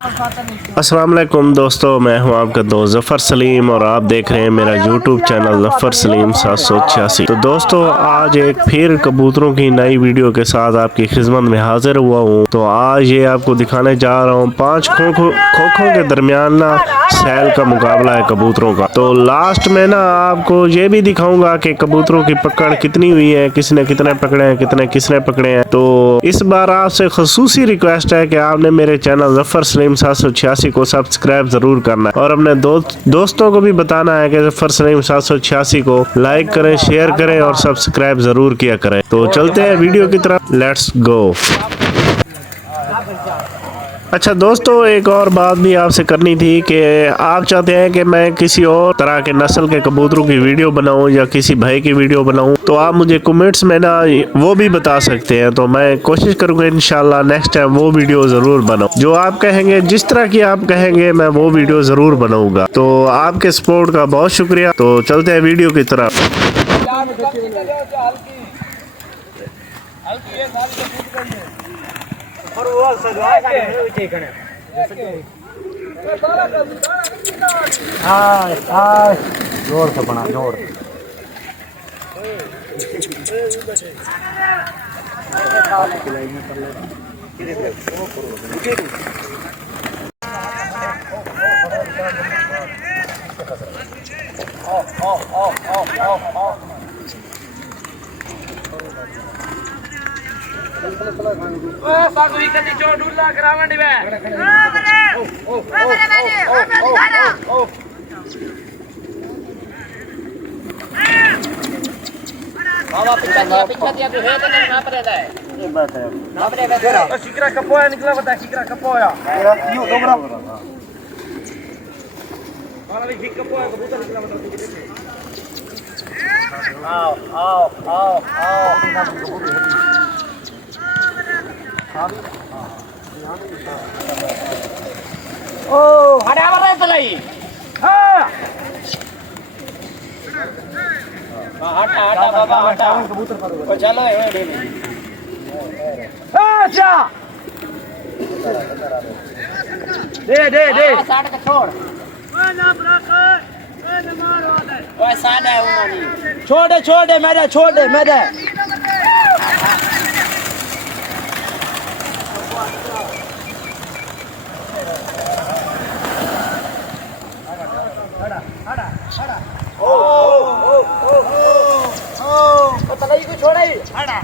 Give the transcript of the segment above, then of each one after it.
अस्सलाम वालेकुम दोस्तों, मैं हूं आपका दोस्त ज़फ़र सलीम और आप देख रहे हैं मेरा यूट्यूब चैनल ज़फ़र सलीम 786। तो दोस्तों आज एक फिर कबूतरों की नई वीडियो के साथ आपकी खिदमत में हाजिर हुआ हूं। तो आज ये आपको दिखाने जा रहा हूं 5 खोखों के दरमियान ना सैल का मुकाबला है कबूतरों का। तो लास्ट में ना आपको ये भी दिखाऊंगा कि कबूतरों की पकड़ कितनी हुई है, किसने कितने पकड़े हैं, किसने पकड़े हैं। तो इस बार आपसे खसूसी रिक्वेस्ट है कि आपने मेरे चैनल ज़फ़र सलीम 786 को सब्सक्राइब जरूर करना है और अपने दोस्तों को भी बताना है कि ज़फ़र सलीम 786 को लाइक करें, शेयर करें और सब्सक्राइब जरूर किया करें। तो चलते हैं वीडियो की तरफ, लेट्स गो। अच्छा दोस्तों, एक और बात भी आपसे करनी थी कि आप चाहते हैं कि मैं किसी और तरह के नस्ल के कबूतरों की वीडियो बनाऊं या किसी भाई की वीडियो बनाऊं, तो आप मुझे कमेंट्स में ना वो भी बता सकते हैं। तो मैं कोशिश करूंगा इंशाल्लाह नेक्स्ट टाइम वो वीडियो ज़रूर बनाऊं। जो आप कहेंगे, जिस तरह की आप कहेंगे मैं वो वीडियो ज़रूर बनाऊंगा। तो आपके सपोर्ट का बहुत शुक्रिया। तो चलते हैं वीडियो की तरफ। जोर से बना जोर Sikra kapoya nikla bata sikra kapoya. Yuk dobra. Kalau lagi kapoya kabutar nikla bata. Ao. Oh, ada apa lagi lagi? Ha. हटा बाबा हटा कबूतर पर चलो अच्छा दे साड़ के छोड़ ना रख ना मारो ओए साड़ा है उन्होंने छोड़ मेरे हड़ा तलाई को छोड़ा ही हड़ा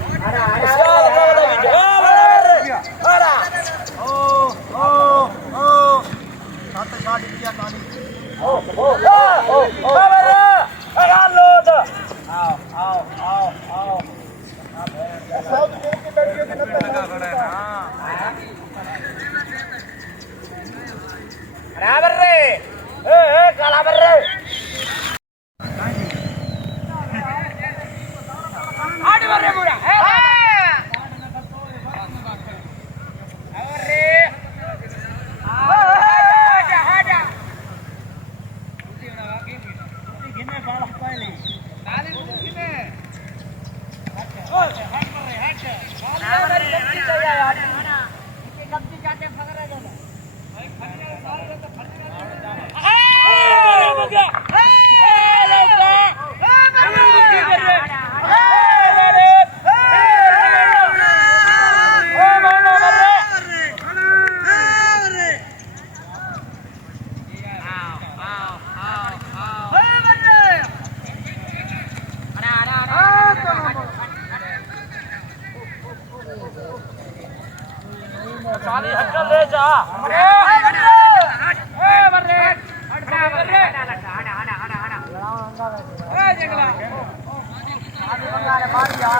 सात काट दिया काली लोड आओ सब देख के बैठिए कि न बराबर रे ए काला बर रे साली हट ले जा जंगला साली बंगा ने मार दिया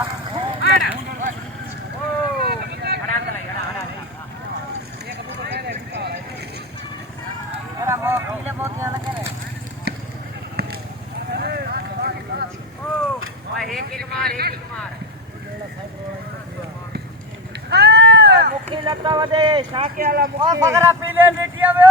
मेरा पीले मोतियां लगे रे एक मार मुखी लता वदे शाके वाला मुखी ओ बगरा पीले लेटिया बे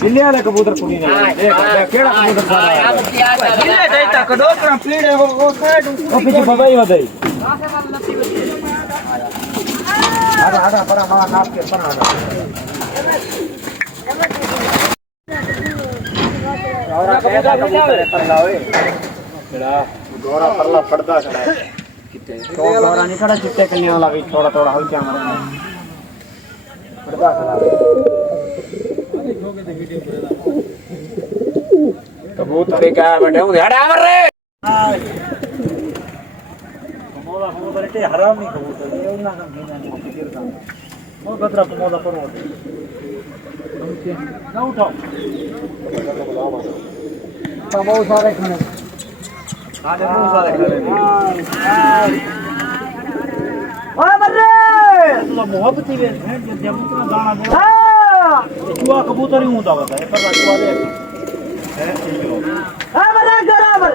जिले वाले कबूतर कुड़ी ने केड़ा कबूतर सारा जिले दे तक डोकरा पीड़े वो साइड वो पीछे बबाई हो गई आधा आधा बड़ा मां नाप के बना आधा और केड़ा कबूतर पर लावे केड़ा गोरा परला पड़दा खड़ा किते तो गोरा नहीं खड़ा चिट्टे कन्ने वाला भी थोड़ा थोड़ा हल्का मारे पड़दा खड़ा कबूतर का बैठे हूं हटा मर रे कमोदा कबूतर के हराम नहीं कबूतर ये ना का नहीं फिर का वो गदरा कमोदा पर हो ना उठाओ तो बहुत सारे खाने आधे बहुत सारे खाने ओए मर रे तो मोहब्बती रे जब इतना दाना दे हां चुआ कबूतर ही होता बता पर चुआ ले है ठीक है हां बराबर